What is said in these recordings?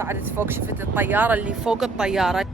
صعدت فوق، شفت الطيارة اللي فوق الطيارة.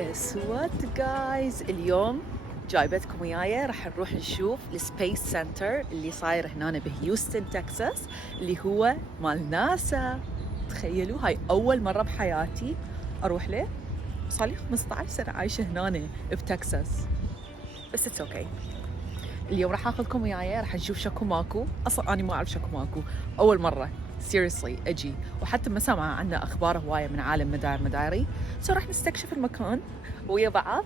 Guess what guys, اليوم جايبتكم وياي راح نروح نشوف السبيس سنتر اللي صاير هنا بهيوستن تكساس، اللي هو مال ناسا. تخيلوا هاي أول مرة بحياتي أروح له، صار لي 15 سنة عايشة هنا بتكساس، بس اتس اوكي. اليوم راح اخذكم وياي، راح نشوف شكو ماكو. اصلا انا ما اعرف شكو ماكو، اول مره سيريسلي اجي، وحتى ما سامعه عنه اخبار هوايه من عالم مدايري. راح نستكشف المكان ويا بعض.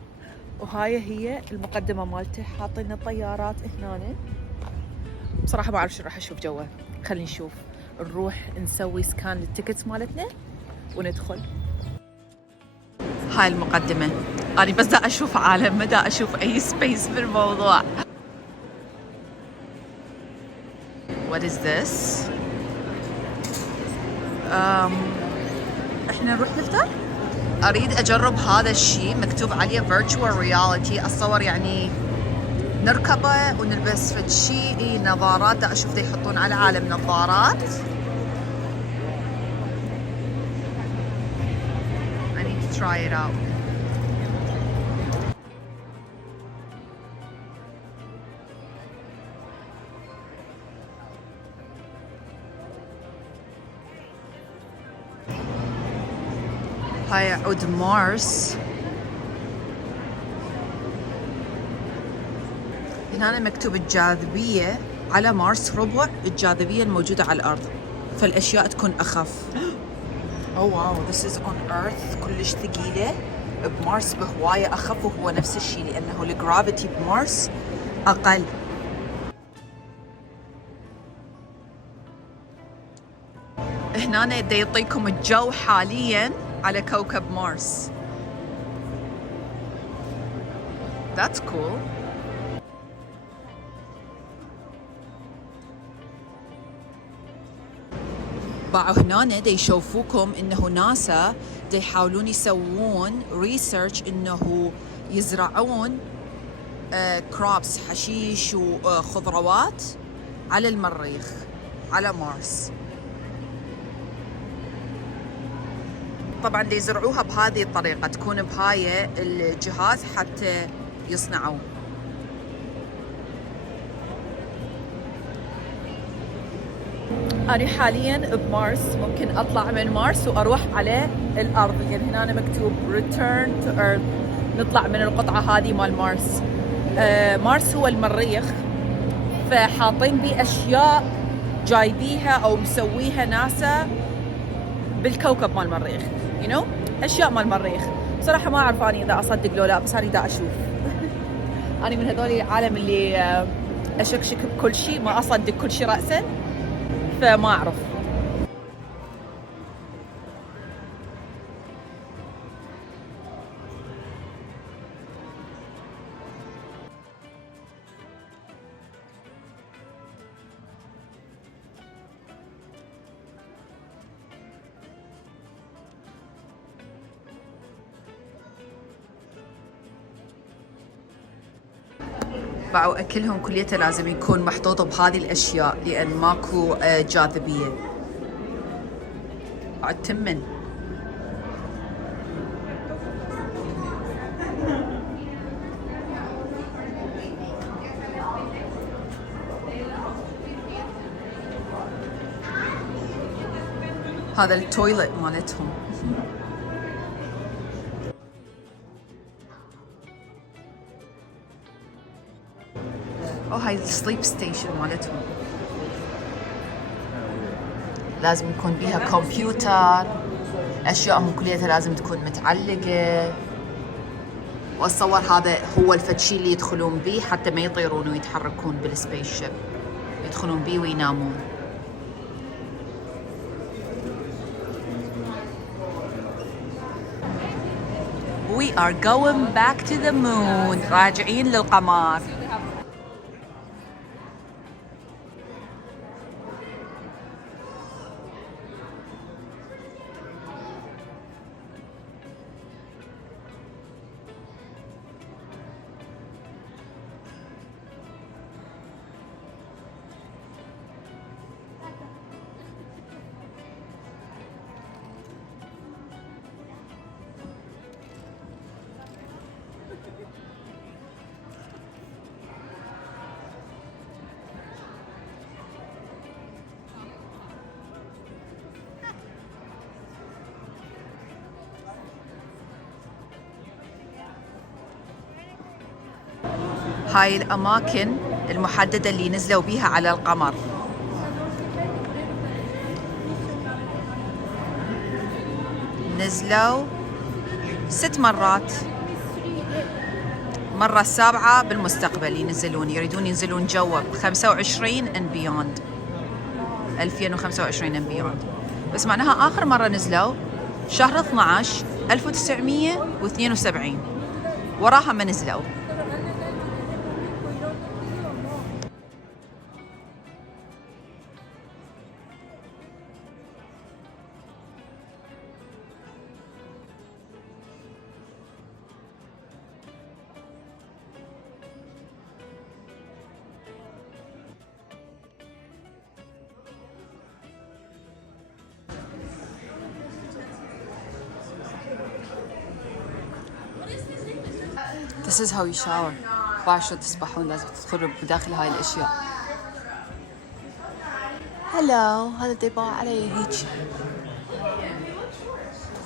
وهاي هي المقدمه مالته، حاطين الطيارات هنا. بصراحه ما اعرف شو راح اشوف جوا، خلينا نشوف. نروح نسوي سكان للتيكتس مالتنا وندخل. هاي المقدمه، انا بس دا اشوف عالم، ما دا اشوف اي سبيس بالموضوع. What is this? احنا نروح نفطر؟ اريد اجرب هذا الشيء مكتوب عليه virtual reality، اتصور يعني نركبه ونلبس فد شيء نظارات. دا اشوف دا يحطون على عالم نظارات. I need to try it out. هاي عود مارس. هنا مكتوب الجاذبية على مارس ربع الجاذبية الموجودة على الأرض، فالأشياء تكون أخف. Oh wow, this is on Earth كلش ثقيلة، بمارس بهواية أخف، وهو نفس الشيء لأنه الجرافيتي بمارس أقل. هنا دا يعطيكم الجو حالياً على كوكب مارس. That's cool. باعوا هنا دا يشوفوكم انه ناسا دا يحاولون يسوون ريسيرش انه يزرعون كروبس، حشيش وخضروات على المريخ، على مارس. طبعا دي يزرعوها بهذه الطريقة، تكون بهاي الجهاز حتى يصنعوه. أنا حاليا بمارس، ممكن أطلع من مارس وأروح على الأرض، لأن يعني هنا مكتوب Return to Earth، نطلع من القطعة هذه مال مارس. مارس هو المريخ، فحاطين بيه أشياء جايبيها أو مسويها ناسا بالكوكب مال المريخ، you know؟ أشياء مال المريخ. بصراحة ما أعرف أنا إذا أصدق لو لا، بس أنا دا أشوف. أنا من هذول العالم اللي أشكشك بكل شيء، ما أصدق كل شيء رأسا، فما أعرف. باعوا أكلهم كليته لازم يكون محطوط بهذه الأشياء، لأن ماكو جاذبية. بعد تمن. هذا التويلت مالتهم. هاي السليب ستيشن مالتهم، لازم يكون بيها كمبيوتر، اشياءهم كليتها لازم تكون متعلقه. واتصور هذا هو الفتشي اللي يدخلون بيه حتى ما يطيرون ويتحركون بالسبيس شيب، يدخلون بيه وينامون. We are going back to the moon. راجعين للقمر. هاي الأماكن المحددة اللي نزلوا بيها على القمر. نزلوا 6 مرات، مرة السابعة بالمستقبل ينزلون، يريدون ينزلون جوا ب 25 and beyond، 2025 and beyond. بس معناها آخر مرة نزلوا شهر 12 1972، وراها ما نزلوا. This is how you shower. وعشان تسبحون لازم تدخلوا بداخل هاي الأشياء. هلو، هذا دبا علي هيك.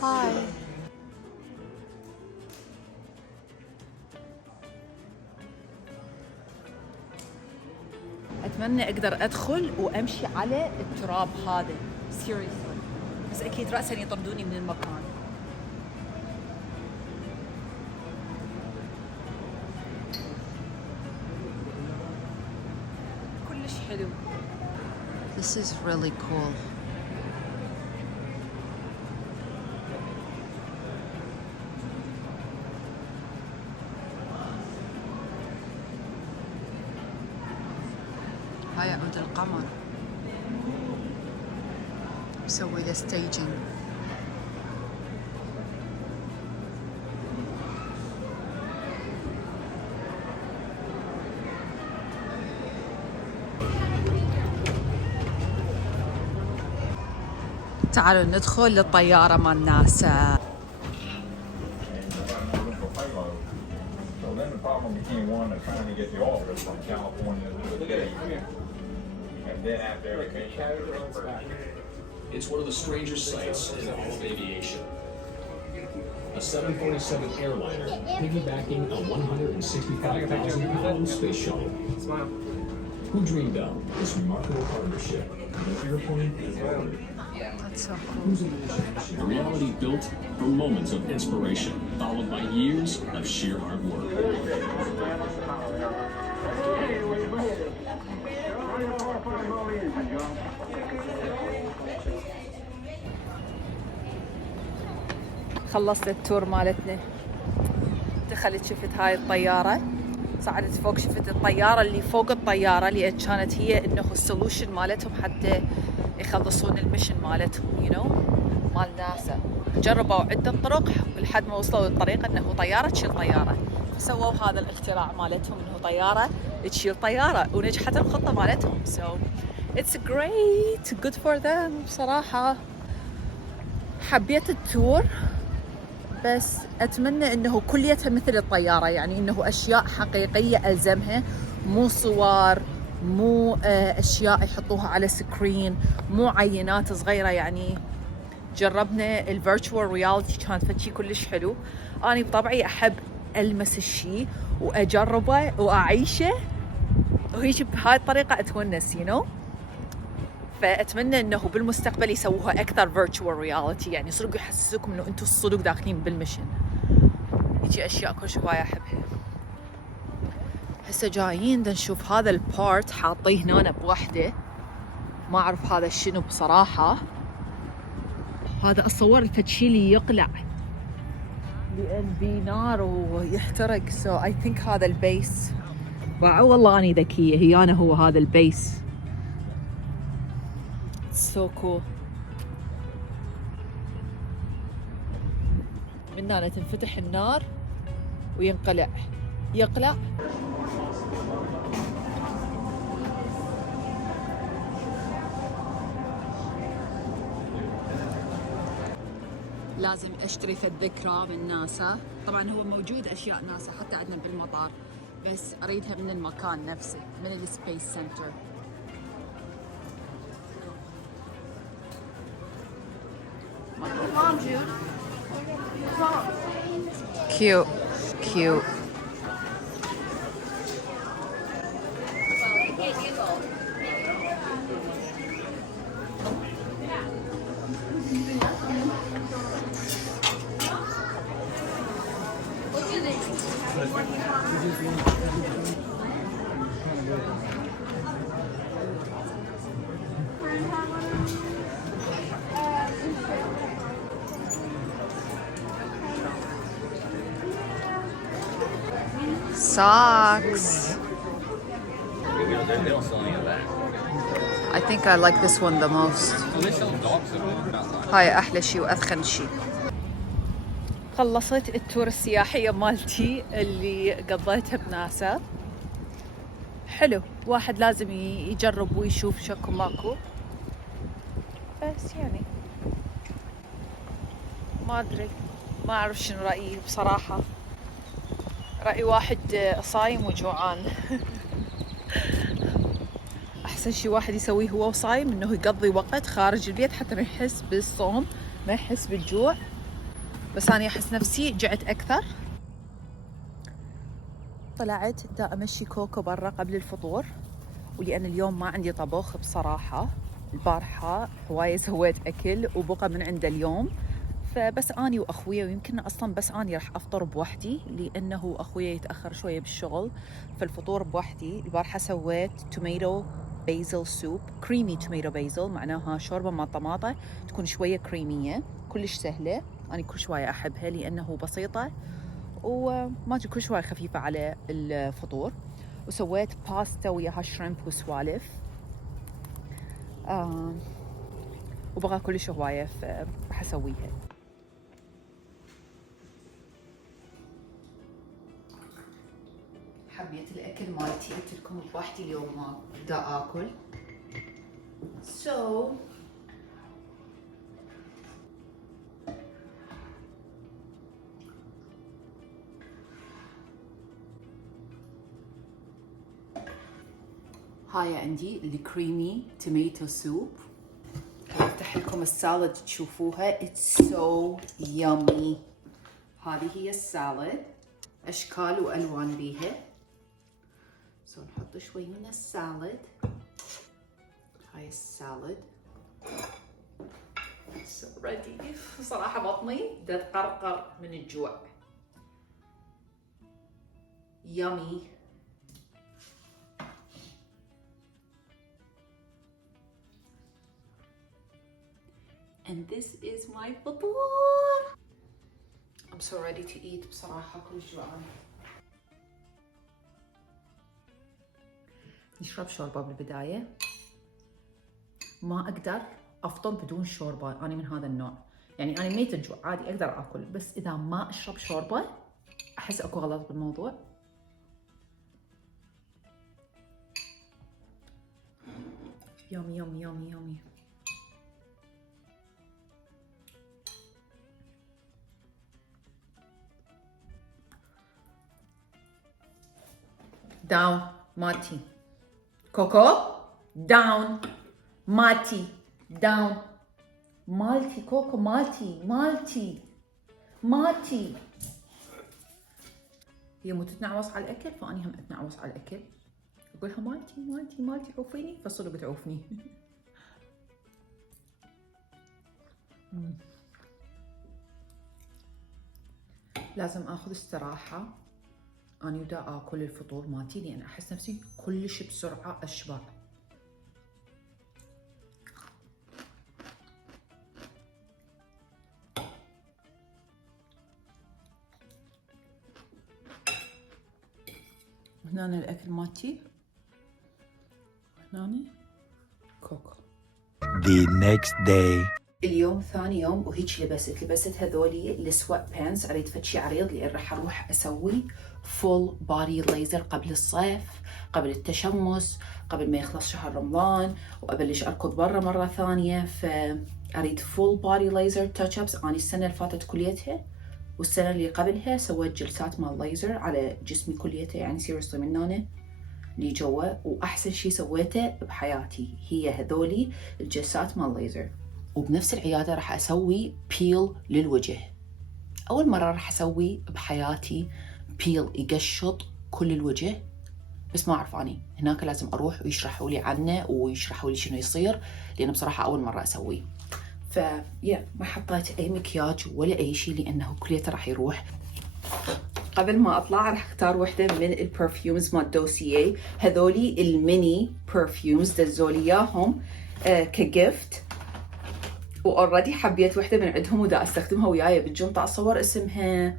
هاي. أتمنى أقدر أدخل وأمشي على التراب هذا. Seriously. بس أكيد رأسا يطردوني من المكان. حلو. This is really cool. هاي عود القمر مسوي له staging. تعالوا ندخل للطيارة مال ناسا. It's one of the strangest sights in all of aviation. A 747 airliner piggybacking a 165,000-pound space shuttle. Who dreamed up this remarkable partnership of an airplane and a rover? That's so cool. A reality built from moments of inspiration, followed by years of sheer hard work. خلصت التور مالتنا، دخلت شفت هاي الطيارة، صعدت فوق شفت الطيارة اللي فوق الطيارة اللي كانت هي انه السولوشن مالتهم حتى يخلصون المشن مالتهم مال ناسا. جربوا عدة طرق لحد ما وصلوا للطريقة انه طيارة تشيل طيارة، فسووا هذا الاختراع مالتهم انه طيارة تشيل طيارة، ونجحت الخطة مالتهم. So it's great, good for them. بصراحة حبيت التور، بس أتمنى أنه كليتها مثل الطيارة، يعني أنه أشياء حقيقية ألزمها، مو صور، مو أشياء يحطوها على سكرين، مو عينات صغيرة. يعني جربنا الفيرتشوال رياليتي كانت فشي كلش حلو. أنا بطبعي أحب ألمس الشي وأجربه وأعيشه، وهيك بهاي الطريقة أتونس فأتمنى أنه بالمستقبل يسووها أكثر virtual reality، يعني صدق يحسسوكم أنه أنتم الصدق داخلين بالمشن. يجي أشياء كل هواية أحبها. هسه جايين نشوف هذا البارت حاطيه هنا بوحدة، ما أعرف هذا شنو بصراحة. هذا أتصور الفتشي اللي يقلع لان بي نار ويحترق. سو اي ثينك هذا البيس. والله اني ذكيه، هي انا هو هذا البيس. سو كول. من هنا تنفتح النار وينقلع، يقلع. لازم اشتري في الذكرى من ناسا. طبعا هو موجود اشياء ناسا حتى عندنا بالمطار، بس اريدها من المكان نفسه، من السبيس سنتر. كيوت كيوت. Socks. I think I like this one the most. هاي أحلى شي وأثخن شي. خلصت التور السياحية مالتي اللي قضيتها بناسا. حلو، واحد لازم يجرب ويشوف شكو ماكو. بس يعني ما أدري، ما أعرف شنو رأيي بصراحة. رأي واحد صايم وجوعان. أحسن شي واحد يسويه هو صايم إنه يقضي وقت خارج البيت حتى ما يحس بالصوم، ما يحس بالجوع. بس أنا أحس نفسي جعت أكثر. طلعت دا أمشي كوكو برا قبل الفطور، ولأن اليوم ما عندي طبخ بصراحة. البارحة هواية سويت أكل وبقى من عند اليوم، فبس أني وأخويا، ويمكن أصلا بس أني راح أفطر بوحدي لأنه أخويا يتأخر شوية بالشغل، فالفطور بوحدي. البارحة سويت توميتو بيزل سوب، كريمي توميتو بيزل، معناها شوربة مع طماطة تكون شوية كريمية، كلش سهلة. أنا كل شوية أحبها لأنه بسيطة وما كل شوية خفيفة على الفطور. وسويت باستا وياها شريمب وسوالف. وبغى كلش هواية راح أسويها. حبيت الأكل مالتي، قلت لكم بوحدي اليوم ما بدي آكل. هاي عندي الكريمي توميتو سوب. افتح لكم السالاد تشوفوها. It's so yummy. هذه هي السالاد، أشكال وألوان بيها. نحط شوي من السالاد. هاي السالاد. So ready. صراحة بطني دا تقرقر من الجوع. Yummy. And this is my فطور. I'm so ready to eat بصراحة، كل جوعان. نشرب شوربة بالبداية. ما أقدر أفطر بدون شوربة، أنا من هذا النوع. يعني أنا ميت الجوع عادي أقدر أكل، بس إذا ما أشرب شوربة أحس أكو غلط بالموضوع. يومي يومي يومي يومي. داون ماتي. كوكو داون. ماتي داون. مالتي كوكو، مالتي مالتي مالتي. هي مو تتنعوص على الأكل، فأني هم أتنعوص على الأكل. أقولها مالتي مالتي مالتي عوفيني، فصدق بتعوفني. لازم آخذ استراحة أنا ودا آكل الفطور مالتي، لأن أحس نفسي كلش بسرعة أشبع. هنا الأكل مالتي، هنا كوكو. The next day. اليوم ثاني يوم وهيك لبست هذولي السوات بانس، اريد فشي عريض لان راح اروح اسوي فول بادي ليزر قبل الصيف، قبل التشمس، قبل ما يخلص شهر رمضان وابلش اركض برا مره ثانيه. فاريد فول بادي ليزر تاتش ابس. اني السنه اللي فاتت كليتها والسنه اللي قبلها سويت جلسات مال ليزر على جسمي كليتها، يعني سيريسلي من هنا لي جوا. واحسن شي سويته بحياتي هي هذولي الجلسات مال ليزر. وبنفس العيادة راح أسوي بيل للوجه. أول مرة راح أسوي بحياتي بيل يقشط كل الوجه، بس ما أعرف أني هناك لازم أروح ويشرحوا لي عنه ويشرحوا لي شنو يصير، لأن بصراحة أول مرة أسويه. ما حطيت أي مكياج ولا أي شيء لأنه كليته راح يروح. قبل ما أطلع راح أختار وحدة من البرفيومز مال دوسييه. هذولي الميني برفيومز دزولي إياهم كجفت، واوريدي حبيت وحده من عندهم ودا استخدمها وياي بالجنطه. اتصور اسمها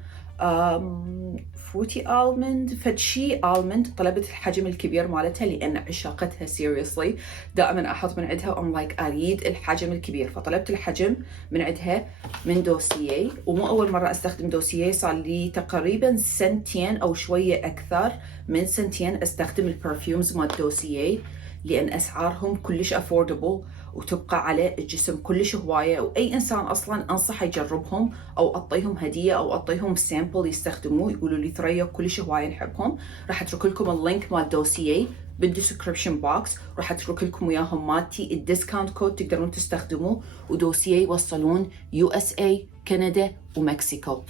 فروتي المند، فدشي المند. طلبت الحجم الكبير مالتها لان عشاقتها سيريسلي، دائما احط من عندها ام لايك اريد الحجم الكبير، فطلبت الحجم من عندها من دوسييه. ومو اول مره استخدم دوسييه، صار لي تقريبا سنتين او شويه اكثر من سنتين استخدم البرفيومز مال دوسييه، لان اسعارهم كلش افوردبل وتبقى على الجسم كلش هوايه. واي انسان اصلا انصح يجربهم او اعطيهم هديه او اعطيهم سامبل يستخدموه، يقولوا لي ثريا كلش هوايه نحبهم. راح اترك لكم اللينك مال دوسييه بالديسكربشن بوكس، راح اترك لكم وياهم مالتي الديسكاونت كود تقدرون تستخدموه. ودوسييه يوصلون USA كندا ومكسيكو،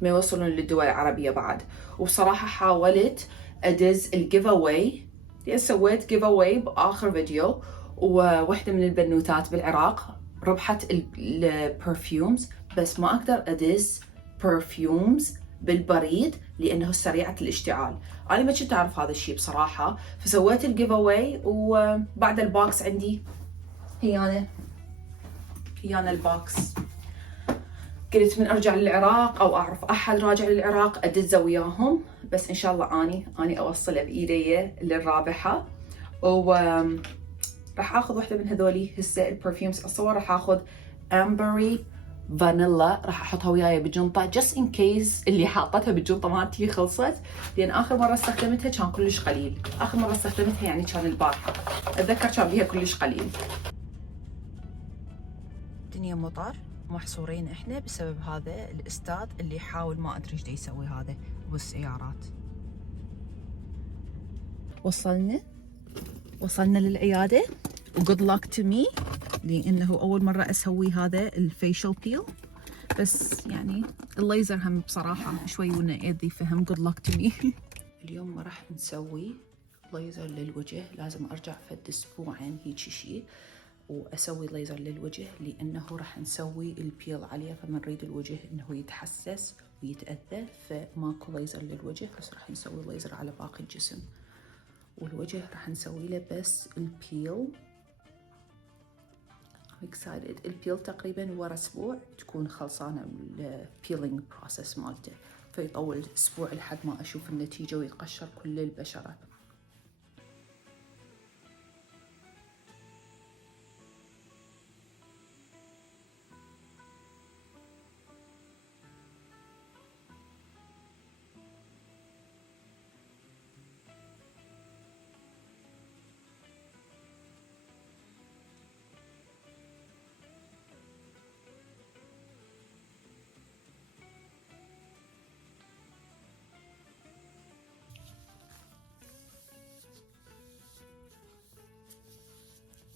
ما يوصلون للدول العربيه بعد. وبصراحه حاولت ادز الجيف اواي، سويت جيف اواي باخر فيديو، وواحدة من البنوتات بالعراق ربحت البرفيومز، بس ما أقدر أدز برفيومز بالبريد لأنه سريعة الاشتعال. أنا ما كنت أعرف هذا الشيء بصراحة، فسويت الجيف أواي. وبعد البوكس عندي هيانا البوكس. قلت من أرجع للعراق أو أعرف أحد راجع للعراق أدزه وياهم، بس إن شاء الله أني أوصله بإيدي للرابحة. راح اخذ واحده من هذولي هسه البرفيومز. اتصور راح اخذ امبري فانيلا، راح احطها وياي بالجنطه جست ان كيس اللي حاطتها بالجنطه مالتي خلصت، لان اخر مره استخدمتها كان كلش قليل. اخر مره استخدمتها يعني كان البارحه، اتذكر كان بيها كلش قليل. دنيا مطر، محصورين احنا بسبب هذا الاستاذ اللي يحاول ما ادري ايش يسوي هذا بالسيارات. وصلنا للعيادة وجود luck to me، لأنه أول مرة أسوي هذا الفيشل بيل، بس يعني الليزر هم بصراحة شوي يأذي، فهم good luck to me. اليوم ما راح نسوي ليزر للوجه، لازم أرجع فد أسبوعين هيك شيء وأسوي ليزر للوجه، لأنه راح نسوي البيل عليه، فما نريد الوجه إنه يتحسس ويتأذى، فماكو ليزر للوجه، بس راح نسوي ليزر على باقي الجسم. والوجه راح نسوي له بس البيل. اكسايتد. البيل تقريبا ورا اسبوع تكون خلصانه البيلينج بروسس مالته، فيطول اسبوع لحد ما اشوف النتيجه ويتقشر كل البشره.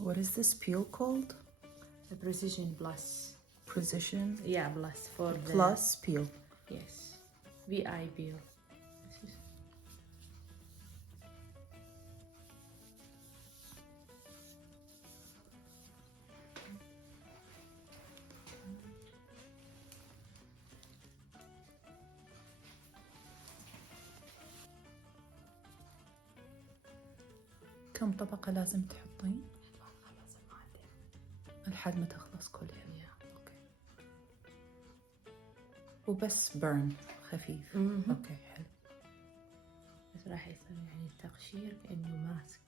What is this peel called? The Precision Plus. Precision Yeah, Plus for the Plus peel. Yes, VI peel. كم طبقة لازم تحطين؟ لحد ما تخلص كلها. اوكي. وبس بيرن خفيف. اوكي حلو. راح يصير يعني التقشير كأنه ماسك.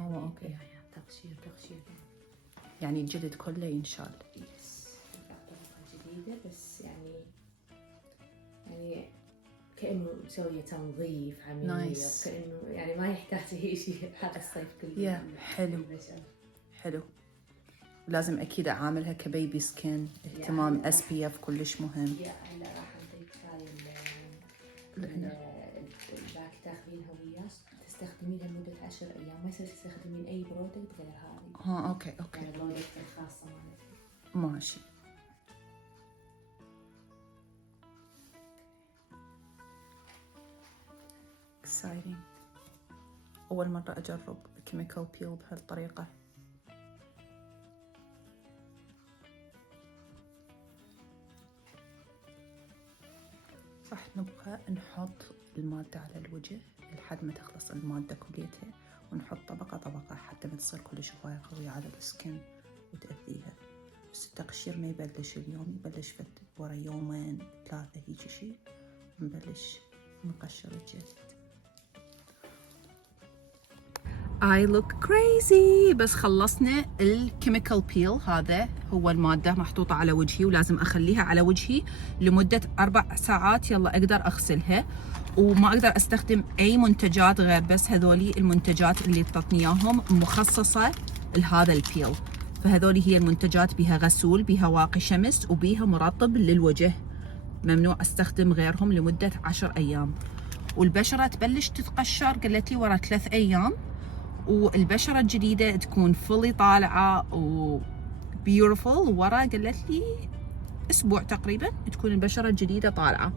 اوكي. يعني تقشير يعني الجلد كله ينشال. يس. طبقة جديدة بس يعني كأنه مسوية تنظيف عملية. Nice. كأنه يعني ما يحتاج أي شيء هذا الصيف كله. حلو. حلو. لازم اكيد اعاملها كبيبي سكين. اهتمام SPF كلش مهم. هلا راح نضيف الباك تاخذينها وياك تستخدمينها لمدة 10 أيام، ما يصير تستخدمين أي برودكت غير هذه. اوكي يعني برودكت الخاصة مالتي. ماشي. exciting. أول مرة أجرب كيميكال بيل بهالطريقة. صح نبغى نحط المادة على الوجه لحد ما تخلص المادة كليتها، ونحط طبقة طبقة حتى ما تصير كلش هواية قوية على السكن وتأذيها. بس التقشير ما يبلش اليوم، يبلش ورا يومين 3 هيجي شي نبلش نقشر الجلد. I look crazy. بس خلصنا الكيميكال بيل. هذا هو المادة محطوطة على وجهي، ولازم أخليها على وجهي لمدة 4 ساعات يلا أقدر أغسلها، وما أقدر أستخدم أي منتجات غير بس هذولي المنتجات اللي اعطتني إياهم مخصصة لهذا البيل. فهذولي هي المنتجات، بيها غسول، بيها واقي شمس، وبيها مرطب للوجه. ممنوع أستخدم غيرهم لمدة 10 أيام. والبشرة تبلش تتقشر قالت لي ورا 3 أيام، والبشرة الجديدة تكون فولي طالعة و beautiful ورا قالت لي أسبوع تقريبا تكون البشرة الجديدة طالعة.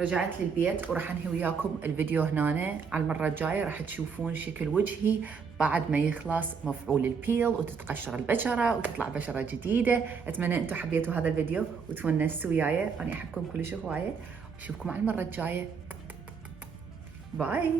رجعت للبيت وراح انهي وياكم الفيديو هنا. على المرة الجاية راح تشوفون شكل وجهي بعد ما يخلص مفعول البيل وتتقشر البشرة وتطلع بشرة جديدة. اتمنى انتم حبيتوا هذا الفيديو وتونسوا وياي. انا احبكم كلش هواية، واشوفكم على المرة الجاية. باي.